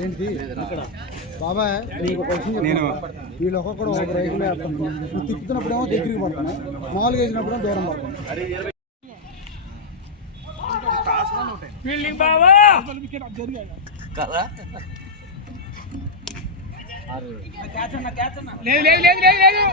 ఏంటి బాబాయ్ నీకు ఒక విషయం నేను వీళ్ళు ఒక్కొక్కడు ఒక రైతులు వేస్తాం నువ్వు తిప్పుతున్నప్పుడేమో దగ్గరికి పడుతున్నాయి మామూలుగా వేసినప్పుడేమో దూరం పడుతుంది ఫీల్డింగ్ బావా లేదు లేదు లేదు లేదు లేదు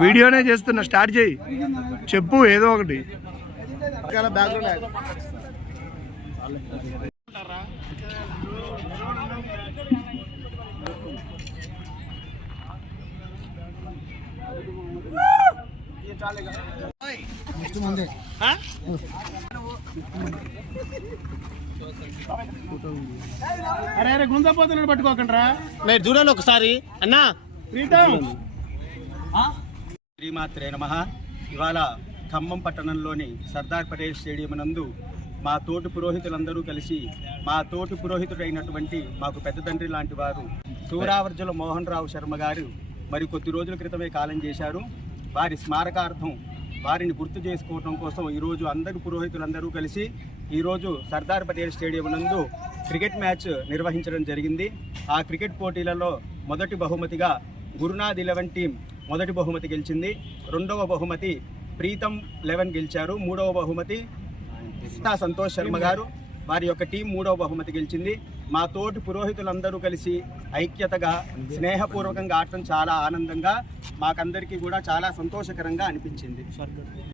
వీడియోనే చేస్తున్నా స్టార్ట్ చేయి. చెప్పు ఏదో ఒకటి. నెక్స్ట్ అరే అరే గుంజపోతున్నాడు పట్టుకోకండి మీరు చూడండి ఒకసారి. అన్నా. ప్రీతం. శ్రీమాత్రే నమ. ఇవాళ ఖమ్మం పట్టణంలోని సర్దార్ పటేల్ స్టేడియం నందు మా తోటి పురోహితులందరూ కలిసి మా తోటి పురోహితుడైనటువంటి మాకు పెద్ద తండ్రి లాంటి వారు సూరావర్జుల మోహన్ రావు శర్మ గారు మరి కొద్ది రోజుల క్రితమే కాలం చేశారు. వారి స్మారకార్థం వారిని గుర్తు చేసుకోవడం కోసం ఈరోజు అందరు పురోహితులందరూ కలిసి ఈరోజు సర్దార్ పటేల్ స్టేడియం నందు క్రికెట్ మ్యాచ్ నిర్వహించడం జరిగింది. ఆ క్రికెట్ పోటీలలో మొదటి బహుమతిగా గురునాథ్ ఇలెవన్ టీం మొదటి బహుమతి గెలిచింది. రెండవ బహుమతి ప్రీతం లెవెన్ గెలిచారు. మూడవ బహుమతి కృష్ణా సంతోష్ శర్మ గారు. వారి యొక్క టీం మూడవ బహుమతి గెలిచింది. మా తోటి పురోహితులందరూ కలిసి ఐక్యతగా స్నేహపూర్వకంగా ఆడటం చాలా ఆనందంగా మాకందరికీ కూడా చాలా సంతోషకరంగా అనిపించింది.